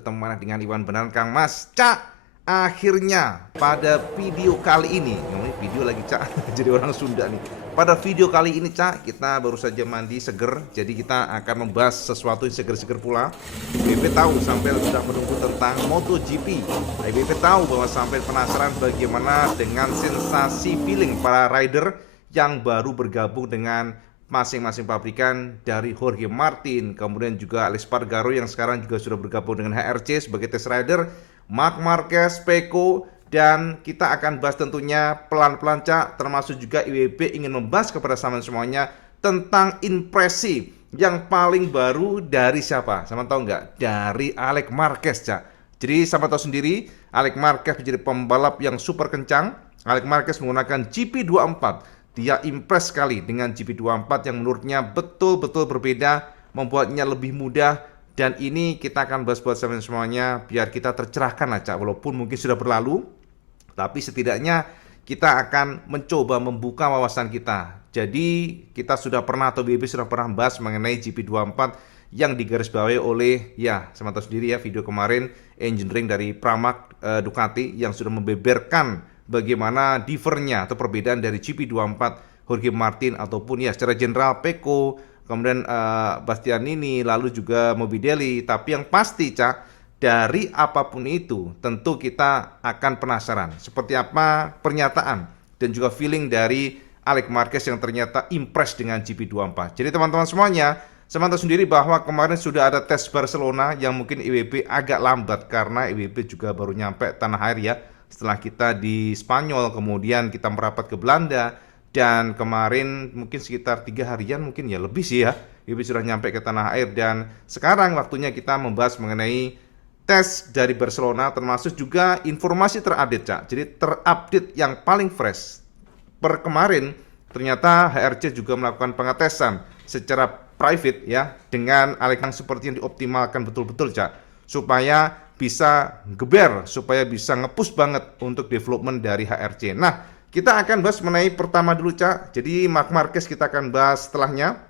ketemu dengan Iwan Benaran Kang Mas. Cak, akhirnya pada video kali ini video lagi Cak, jadi orang Sunda nih. Pada video kali ini Cak, kita baru saja mandi seger. Jadi kita akan membahas sesuatu yang seger-seger pula. IBP tahu sampai sudah menunggu tentang MotoGP. IBP tahu bahwa sampai penasaran bagaimana dengan sensasi feeling para rider yang baru bergabung dengan masing-masing pabrikan, dari Jorge Martin, kemudian juga Alex Espargaro yang sekarang juga sudah bergabung dengan HRC sebagai test rider, Marc Marquez, Pecco, dan kita akan bahas tentunya pelan-pelan Cak, termasuk juga IWB ingin membahas kepada semuanya tentang impresi yang paling baru dari siapa? Sama tahu nggak? Dari Alex Marquez Cak. Jadi sama tahu sendiri, Alex Marquez menjadi pembalap yang super kencang. Alex Marquez menggunakan GP24. Dia impress sekali dengan GP24 yang menurutnya betul-betul berbeda, membuatnya lebih mudah. Dan ini kita akan bahas buat semuanya biar kita tercerahkan lah Cak. Walaupun mungkin sudah berlalu, tapi setidaknya kita akan mencoba membuka wawasan kita. Jadi kita sudah pernah, atau BB sudah pernah bahas mengenai GP24 yang digarisbawahi oleh, ya sama tahu sendiri ya, video kemarin engineering dari Pramac Ducati yang sudah membeberkan bagaimana differnya atau perbedaan dari GP24 Jorge Martin ataupun ya secara general Pecco, kemudian Bastianini, lalu juga Morbidelli. Tapi yang pasti Cak, dari apapun itu tentu kita akan penasaran seperti apa pernyataan dan juga feeling dari Alex Marquez yang ternyata impress dengan GP24. Jadi teman-teman semuanya, saya tahu sendiri bahwa kemarin sudah ada tes Barcelona yang mungkin IWB agak lambat karena IWB juga baru nyampe tanah air ya. Setelah kita di Spanyol, kemudian kita merapat ke Belanda, dan kemarin mungkin sekitar 3 harian mungkin ya lebih sih ya, IWB sudah nyampe ke tanah air. Dan sekarang waktunya kita membahas mengenai tes dari Barcelona, termasuk juga informasi terupdate Cak. Jadi terupdate yang paling fresh per kemarin, ternyata HRC juga melakukan pengetesan secara private ya, dengan Alex yang seperti yang dioptimalkan betul-betul Cak, supaya bisa geber, supaya bisa ngepush banget untuk development dari HRC. Nah, kita akan bahas mengenai pertama dulu Cak. Jadi Marc Marquez kita akan bahas setelahnya.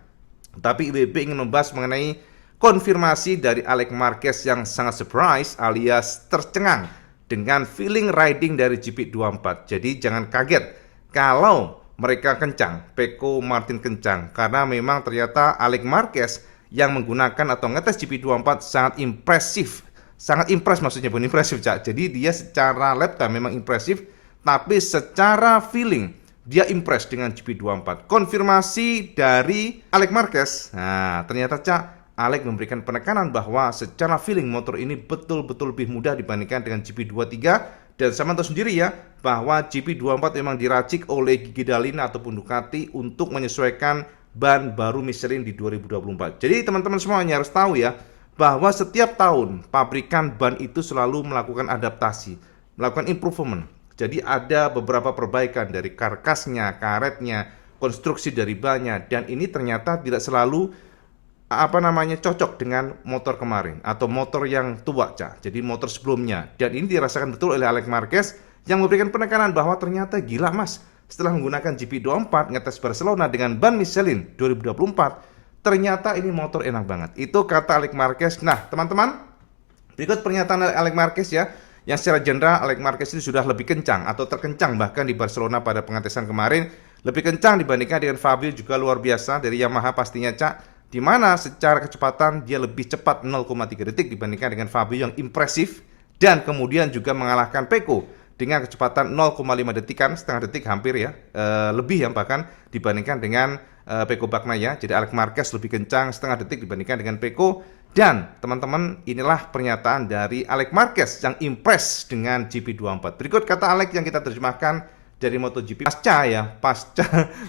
Tapi IWB ingin membahas mengenai konfirmasi dari Alex Marquez yang sangat surprise alias tercengang dengan feeling riding dari GP24. Jadi jangan kaget kalau mereka kencang, Pecco, Martin kencang, karena memang ternyata Alex Marquez yang menggunakan atau ngetes GP24 sangat impresif. Sangat impress, maksudnya bukan impresif Cak. Jadi dia secara lap time memang impresif, tapi secara feeling dia impress dengan GP24. Konfirmasi dari Alex Marquez. Nah, ternyata Cak, Alex memberikan penekanan bahwa secara feeling motor ini betul-betul lebih mudah dibandingkan dengan GP23. Dan sama tahu sendiri ya, bahwa GP24 memang diracik oleh Gigi Dall'Igna ataupun Ducati untuk menyesuaikan ban baru Michelin di 2024. Jadi teman-teman semuanya harus tahu ya, bahwa setiap tahun pabrikan ban itu selalu melakukan adaptasi, melakukan improvement. Jadi ada beberapa perbaikan dari karkasnya, karetnya, konstruksi dari bannya, dan ini ternyata tidak selalu cocok dengan motor kemarin atau motor yang tua Cak. Jadi motor sebelumnya. Dan ini dirasakan betul oleh Alex Marquez yang memberikan penekanan bahwa ternyata gila Mas, setelah menggunakan GP24 ngetes Barcelona dengan ban Michelin 2024, ternyata ini motor enak banget. Itu kata Alex Marquez. Nah, teman-teman, berikut pernyataan Alex Marquez ya, yang secara general Alex Marquez itu sudah lebih kencang atau terkencang bahkan di Barcelona pada pengetesan kemarin, lebih kencang dibandingkan dengan Fabio, juga luar biasa dari Yamaha pastinya Cak, di mana secara kecepatan dia lebih cepat 0,3 detik dibandingkan dengan Fabio yang impresif, dan kemudian juga mengalahkan Pecco dengan kecepatan 0,5 detikan, setengah detik hampir ya, lebih ya bahkan dibandingkan dengan Pecco Bagnaia. Jadi Alex Marquez lebih kencang setengah detik dibandingkan dengan Pecco. Dan teman-teman, inilah pernyataan dari Alex Marquez yang impress dengan GP24. Berikut kata Alex yang kita terjemahkan dari MotoGP pasca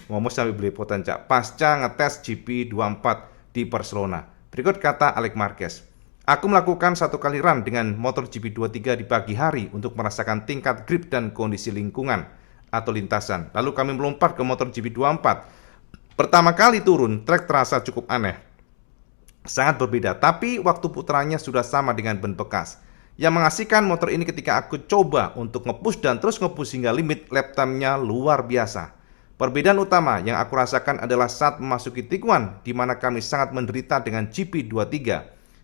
ngomong sampai belepotan Cak, pasca ngetes GP24 di Barcelona. Berikut kata Alex Marquez. Aku melakukan satu kali run dengan motor GP23 di pagi hari untuk merasakan tingkat grip dan kondisi lingkungan atau lintasan. Lalu kami melompat ke motor GP24. Pertama kali turun, trek terasa cukup aneh. Sangat berbeda, tapi waktu putarannya sudah sama dengan ban bekas. Yang mengasihkan motor ini ketika aku coba untuk nge-push dan terus nge-push hingga limit, lap time-nya luar biasa. Perbedaan utama yang aku rasakan adalah saat memasuki tikungan, di mana kami sangat menderita dengan GP23.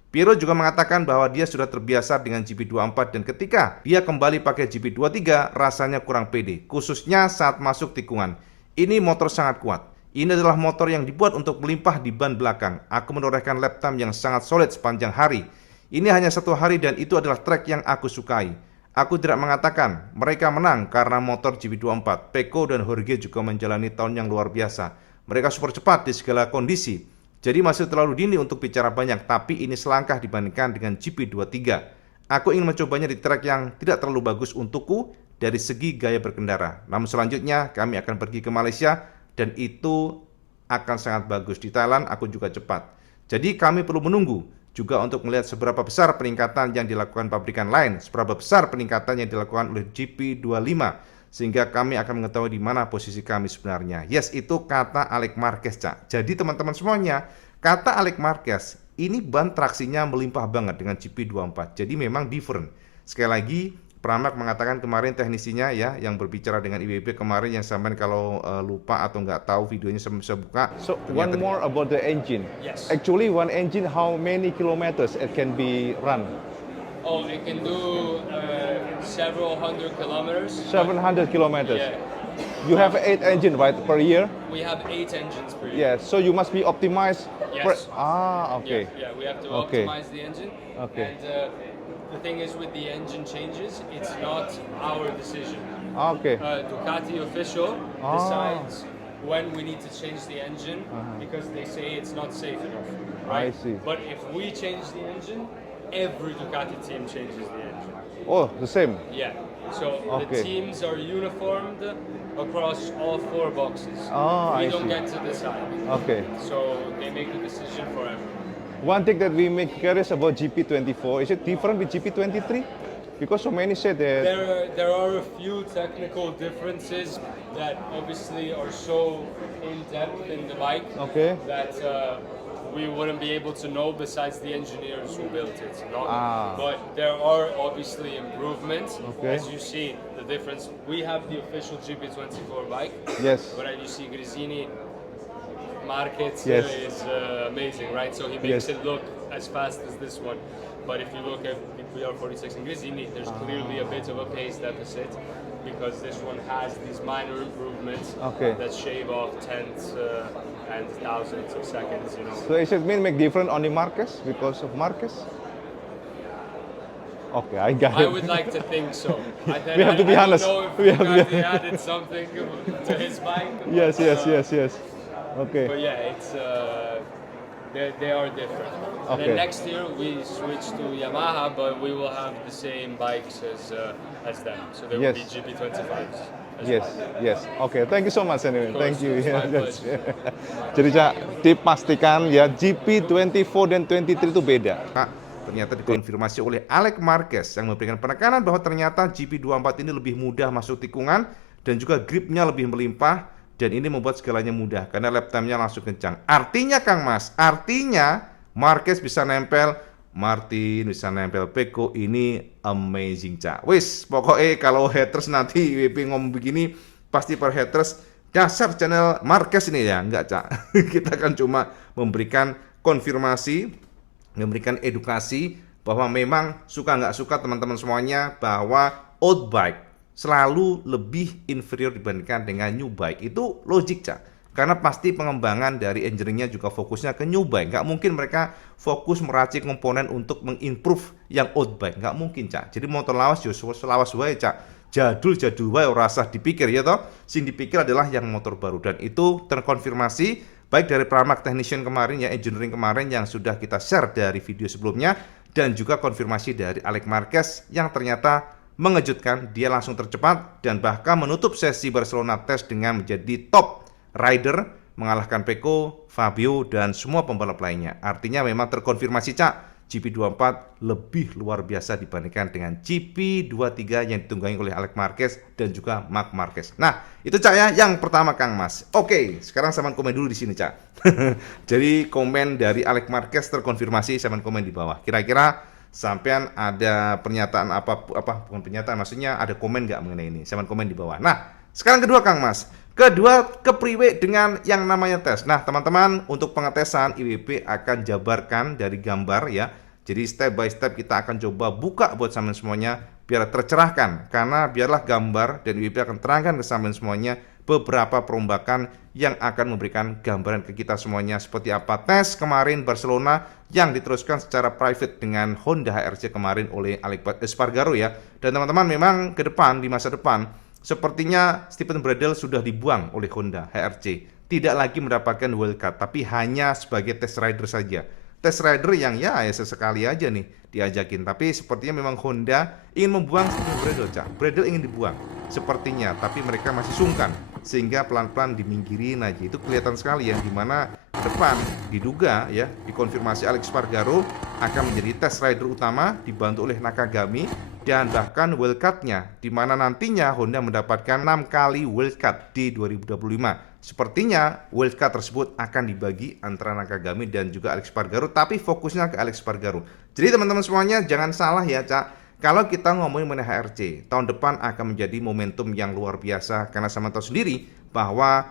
Piero juga mengatakan bahwa dia sudah terbiasa dengan GP24 dan ketika dia kembali pakai GP23 rasanya kurang pede, khususnya saat masuk tikungan. Ini motor sangat kuat. Ini adalah motor yang dibuat untuk melimpah di ban belakang. Aku menorehkan lap time yang sangat solid sepanjang hari. Ini hanya 1 hari dan itu adalah track yang aku sukai. Aku tidak mengatakan mereka menang karena motor GP24. Pecco dan Jorge juga menjalani tahun yang luar biasa. Mereka super cepat di segala kondisi. Jadi masih terlalu dini untuk bicara banyak, tapi ini selangkah dibandingkan dengan GP23. Aku ingin mencobanya di track yang tidak terlalu bagus untukku dari segi gaya berkendara. Namun selanjutnya kami akan pergi ke Malaysia dan itu akan sangat bagus. Di Thailand aku juga cepat. Jadi kami perlu menunggu juga untuk melihat seberapa besar peningkatan yang dilakukan pabrikan lain, seberapa besar peningkatan yang dilakukan oleh GP25, sehingga kami akan mengetahui di mana posisi kami sebenarnya. Yes, itu kata Alex Marquez, Cak. Jadi teman-teman semuanya, kata Alex Marquez, ini ban traksinya melimpah banget dengan GP24. Jadi memang different. Sekali lagi, Pramac mengatakan kemarin teknisinya ya, yang berbicara dengan IWB kemarin, yang sampean kalau lupa atau nggak tahu videonya saya bisa buka. So one more about the engine. Yes. Actually, one engine, how many kilometers it can be run? Oh, it can do several hundred kilometers. 700 kilometers. Yeah. You have 8 engine, right, per year? We have 8 engines per year. Yeah. So you must be optimized. Yes. Okay. Yeah, we have to Okay. optimize the engine. Okay. And the thing is with the engine changes, it's not our decision. Okay. Ducati official Ah. decides when we need to change the engine because they say it's not safe enough. I Right? see. But if we change the engine, every Ducati team changes the engine. Oh, the same. Yeah. So the Okay. teams are uniformed across all 4 boxes. Oh, we I don't see. get to decide. Okay. So they make the decision for everyone. One thing that we make curious about GP24, is it different with GP23? Because so many say that. There are a few technical differences that obviously are so in depth in the bike Okay. that we wouldn't be able to know besides the engineers who built it. No? But there are obviously improvements. Okay. As you see, the difference. We have the official GP24 bike, Yes. but as you see, Gresini Marquez Yes. is amazing, right? So he makes Yes. it look as fast as this one. But if you look at VR46 and Gresini, there's clearly a bit of a pace deficit because this one has these minor improvements Okay. that shave off tenths and thousandths of seconds, you know. So is it mean make different only Marquez because of Marquez? Okay, I got I it. would like to think so. We have to be honest. I don't know if We have to be Ducati added something to his bike. Yes, but, yes, yes, yes. Okay. But yeah, it's they are different. And Okay. then next year we switch to Yamaha, but we will have the same bikes as them. So there Yes. will be GP25s. as Yes, well. yes. Oke, thank you so much anyway. Of Thank course, you. it's my Yes. pleasure. Jadi Cak, dipastikan ya GP24 dan 23 itu beda. Pak, ternyata dikonfirmasi oleh Alex Marquez yang memberikan penekanan bahwa ternyata GP24 ini lebih mudah masuk tikungan dan juga gripnya lebih melimpah dan ini membuat segalanya mudah karena lap time-nya langsung kencang. Artinya Kang Mas, artinya Marquez bisa nempel Martin, bisa nempel Pecco, ini amazing, Cak. Wis, pokoknya kalau haters nanti WP ngomong begini pasti per haters dasar channel Marquez ini ya, enggak, Cak. Kita kan cuma memberikan konfirmasi, memberikan edukasi bahwa memang suka nggak suka teman-teman semuanya bahwa old bike selalu lebih inferior dibandingkan dengan new bike. Itu logik, Cak. Karena pasti pengembangan dari engineering-nya juga fokusnya ke new bike. Nggak mungkin mereka fokus meracik komponen untuk mengimprove yang old bike. Nggak mungkin, Cak. Jadi motor lawas ya lawas wae, Cak. Jadul wae ora usah dipikir ya toh. Sing dipikir adalah yang motor baru dan itu terkonfirmasi baik dari Pramac Technician kemarin ya, engineering kemarin yang sudah kita share dari video sebelumnya dan juga konfirmasi dari Alex Marquez yang ternyata mengejutkan. Dia langsung tercepat dan bahkan menutup sesi Barcelona Test dengan menjadi top rider, mengalahkan Pecco, Fabio dan semua pembalap lainnya. Artinya memang terkonfirmasi, Cak, GP24 lebih luar biasa dibandingkan dengan GP23 yang ditunggangi oleh Alex Marquez dan juga Marc Marquez. Nah, itu, Cak, ya yang pertama, Kang Mas. Oke, sekarang saya komen dulu di sini, Cak. Jadi komen dari Alex Marquez terkonfirmasi, saya komen di bawah. Kira-kira sampean ada pernyataan bukan pernyataan, maksudnya ada komen nggak mengenai ini? Saya komen di bawah. Nah, sekarang kedua, Kang Mas. Kedua, kepriwe dengan yang namanya tes. Nah, teman-teman, untuk pengetesan IWB akan jabarkan dari gambar ya. Jadi step by step kita akan coba buka buat sampean semuanya biar tercerahkan, karena biarlah gambar dan WP akan terangkan ke sampean semuanya beberapa perombakan yang akan memberikan gambaran ke kita semuanya seperti apa tes kemarin Barcelona yang diteruskan secara private dengan Honda HRC kemarin oleh Alex Espargaro ya. Dan teman-teman, memang ke depan, di masa depan sepertinya Steven Bradl sudah dibuang oleh Honda HRC, tidak lagi mendapatkan wildcard tapi hanya sebagai test rider saja. Test rider yang ya sesekali aja nih diajakin, tapi sepertinya memang Honda ingin membuang Steven Bradl, Cak. Bradl ingin dibuang sepertinya, tapi mereka masih sungkan sehingga pelan-pelan diminggirin aja. Itu kelihatan sekali ya, dimana depan diduga ya, dikonfirmasi Alex Espargaro akan menjadi test rider utama dibantu oleh Nakagami dan bahkan wildcard-nya, dimana nantinya Honda mendapatkan 6 kali wildcard di 2025. Sepertinya wildcard tersebut akan dibagi antara Nakagami dan juga Alex Espargaro, tapi fokusnya ke Alex Espargaro. Jadi teman-teman semuanya jangan salah ya, Cak. Kalau kita ngomongin mengenai HRC, tahun depan akan menjadi momentum yang luar biasa karena sama tahu sendiri bahwa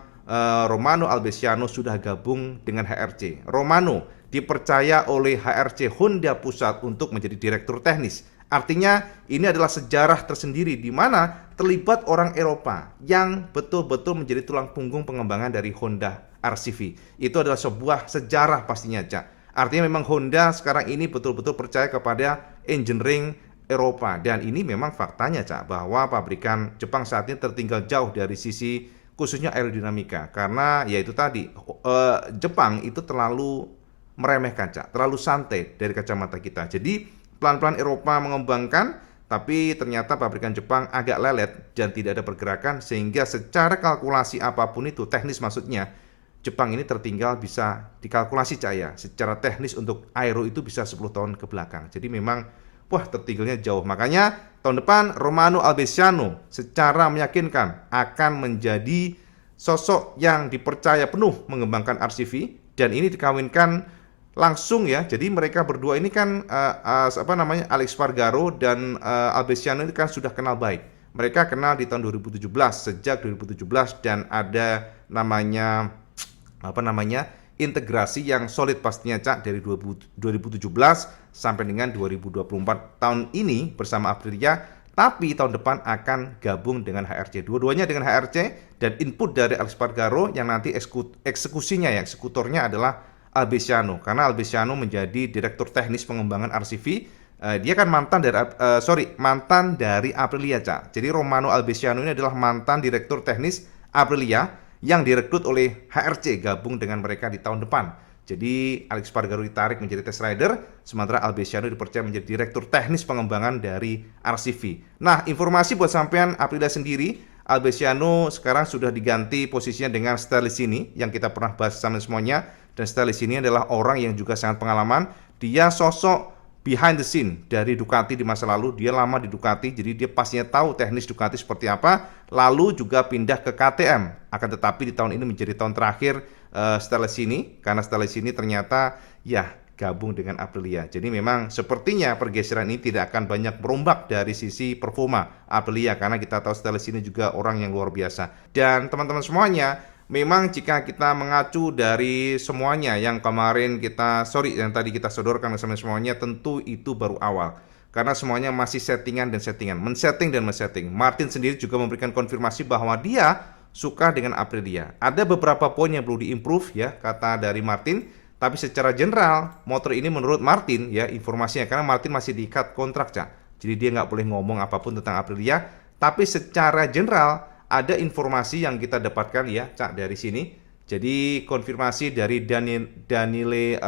Romano Albesiano sudah gabung dengan HRC. Romano dipercaya oleh HRC Honda Pusat untuk menjadi direktur teknis. Artinya ini adalah sejarah tersendiri di mana terlibat orang Eropa yang betul-betul menjadi tulang punggung pengembangan dari Honda RCV. Itu adalah sebuah sejarah pastinya, Cak. Artinya memang Honda sekarang ini betul-betul percaya kepada engineering Eropa, dan ini memang faktanya, Cak, bahwa pabrikan Jepang saat ini tertinggal jauh dari sisi khususnya aerodinamika, karena ya itu tadi Jepang itu terlalu meremehkan, Cak, terlalu santai dari kacamata kita. Jadi pelan-pelan Eropa mengembangkan, tapi ternyata pabrikan Jepang agak lelet dan tidak ada pergerakan, sehingga secara kalkulasi apapun itu, teknis maksudnya, Jepang ini tertinggal bisa dikalkulasi, Cak, ya, secara teknis untuk aero itu bisa 10 tahun ke belakang. Jadi memang wah, tertinggalnya jauh. Makanya tahun depan Romano Albesiano secara meyakinkan akan menjadi sosok yang dipercaya penuh mengembangkan RCV, dan ini dikawinkan langsung ya. Jadi mereka berdua ini kan Alex Espargaro dan Albesiano ini kan sudah kenal baik. Mereka kenal di tahun 2017, sejak 2017, dan ada namanya integrasi yang solid pastinya, Cak, dari 2017 sampai dengan 2024 tahun ini bersama Aprilia, tapi tahun depan akan gabung dengan HRC. Dua-duanya dengan HRC, dan input dari Alex Espargaro yang nanti eksekusinya ya, eksekutornya adalah Albesiano, karena Albesiano menjadi direktur teknis pengembangan RCV. Dia kan mantan dari Aprilia, Cak. Jadi Romano Albesiano ini adalah mantan direktur teknis Aprilia yang direkrut oleh HRC gabung dengan mereka di tahun depan. Jadi Alex Espargaro ditarik menjadi test rider, sementara Albesiano dipercaya menjadi direktur teknis pengembangan dari RCV. Nah, informasi buat sampean Aprilia sendiri, Albesiano sekarang sudah diganti posisinya dengan Sterlesini yang kita pernah bahas sama semuanya, dan Sterlesini adalah orang yang juga sangat pengalaman. Dia sosok behind the scene dari Ducati di masa lalu. Dia lama di Ducati, jadi dia pastinya tahu teknis Ducati seperti apa. Lalu juga pindah ke KTM, akan tetapi di tahun ini menjadi tahun terakhir Sterlesini, karena Sterlesini ternyata ya gabung dengan Aprilia. Jadi memang sepertinya pergeseran ini tidak akan banyak merombak dari sisi performa Aprilia, karena kita tahu Sterlesini juga orang yang luar biasa. Dan teman-teman semuanya, memang jika kita mengacu dari semuanya yang kemarin yang tadi kita sodorkan sama semuanya, tentu itu baru awal. Karena semuanya masih settingan dan settingan, men-setting dan men-setting. Martin sendiri juga memberikan konfirmasi bahwa dia suka dengan Aprilia. Ada beberapa poin yang perlu diimprove ya, kata dari Martin. Tapi secara general, motor ini menurut Martin ya, informasinya, karena Martin masih diikat kontrak, Cak. Jadi dia nggak boleh ngomong apapun tentang Aprilia. Tapi secara general, ada informasi yang kita dapatkan ya, Cak, dari sini. Jadi konfirmasi dari Daniele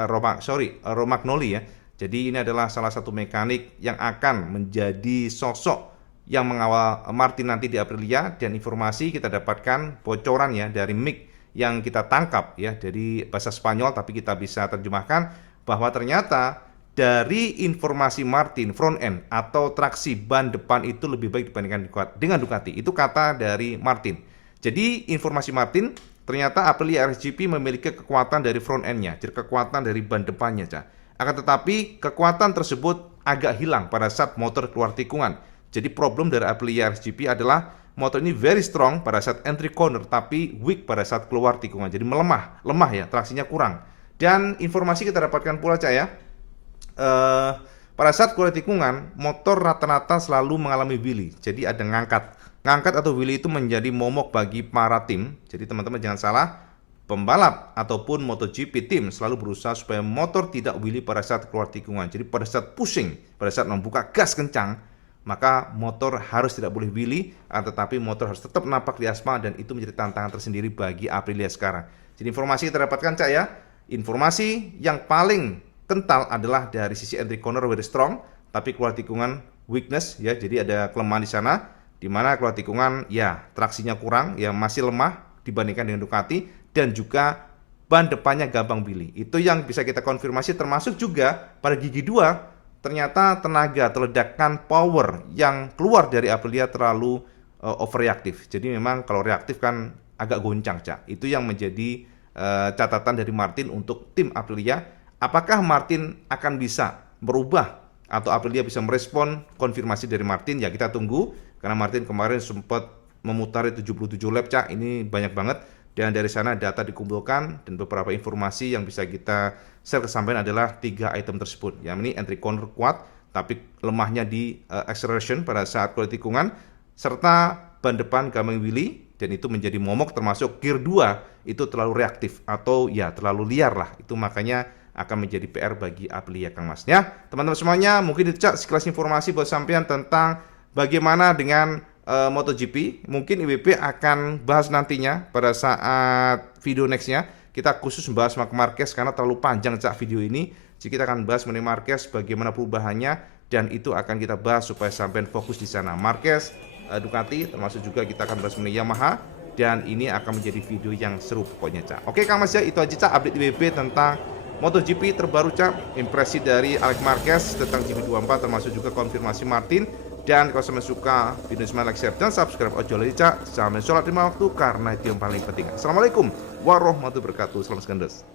Romagnoli ya. Jadi ini adalah salah satu mekanik yang akan menjadi sosok yang mengawal Martin nanti di Aprilia, dan informasi kita dapatkan bocoran ya dari Mick yang kita tangkap ya dari bahasa Spanyol, tapi kita bisa terjemahkan bahwa ternyata dari informasi Martin, front end atau traksi ban depan itu lebih baik dibandingkan dengan Ducati. Itu kata dari Martin. Jadi informasi Martin, ternyata Aprilia RSGP memiliki kekuatan dari front end-nya, jadi kekuatan dari ban depannya, Cak. Akan tetapi kekuatan tersebut agak hilang pada saat motor keluar tikungan. Jadi problem dari Aprilia RSGP adalah motor ini very strong pada saat entry corner, tapi weak pada saat keluar tikungan. Jadi lemah ya, traksinya kurang. Dan informasi kita dapatkan pula, Cak, ya, pada saat quality tikungan, motor rata-rata selalu mengalami wheelie. Jadi ada ngangkat. Ngangkat atau wheelie itu menjadi momok bagi para tim. Jadi teman-teman jangan salah, pembalap ataupun MotoGP tim selalu berusaha supaya motor tidak wheelie pada saat keluar tikungan. Jadi pada saat pushing, pada saat membuka gas kencang, maka motor harus tidak boleh wheelie, tetapi motor harus tetap napak di aspal, dan itu menjadi tantangan tersendiri bagi Aprilia sekarang. Jadi informasi kita dapatkan, Cak, ya. Informasi yang paling kental adalah dari sisi entry corner very strong, tapi keluar tikungan weakness, ya. Jadi ada kelemahan di sana, di mana keluar tikungan ya traksinya kurang, ya masih lemah dibandingkan dengan Ducati, dan juga ban depannya gampang wheelie. Itu yang bisa kita konfirmasi, termasuk juga pada gigi 2 ternyata tenaga atau ledakan power yang keluar dari Aprilia terlalu overreaktif. Jadi memang kalau reaktif kan agak goncang, Cak. Itu yang menjadi catatan dari Martin untuk tim Aprilia. Apakah Martin akan bisa merubah atau Aprilia bisa merespon konfirmasi dari Martin? Ya kita tunggu, karena Martin kemarin sempat memutari 77 lap, Cak. Ini banyak banget, dan dari sana data dikumpulkan, dan beberapa informasi yang bisa kita share kesampaian adalah 3 item tersebut. Yang ini entry corner kuat, tapi lemahnya di acceleration pada saat quality tikungan, serta ban depan gampang wheelie, dan itu menjadi momok, termasuk gear 2 itu terlalu reaktif atau ya terlalu liar lah. Itu makanya akan menjadi PR bagi Aprilia, Kang Mas. Ya, teman-teman semuanya, mungkin itu, Cak, sekelas informasi buat sampean tentang bagaimana dengan MotoGP. Mungkin IWB akan bahas nantinya pada saat video nextnya. Kita khusus membahas Marc Marquez karena terlalu panjang, Cak, video ini. Jadi kita akan bahas mengenai Marquez, bagaimana perubahannya, dan itu akan kita bahas supaya sampean fokus di sana. Marquez, Ducati, termasuk juga kita akan bahas mengenai Yamaha, dan ini akan menjadi video yang seru pokoknya, Cak. Oke, Kang Mas, ya, itu aja, Cak, update IWB tentang MotoGP terbaru, Cak. Impresi dari Alex Marquez tentang GP24, termasuk juga konfirmasi Martin. Dan kalau kalian suka video ini, like, share, dan subscribe. Ojo lagi, Cak. Sampai sholat 5 waktu, karena itu yang paling penting. Assalamualaikum warahmatullahi wabarakatuh. Salam segendes.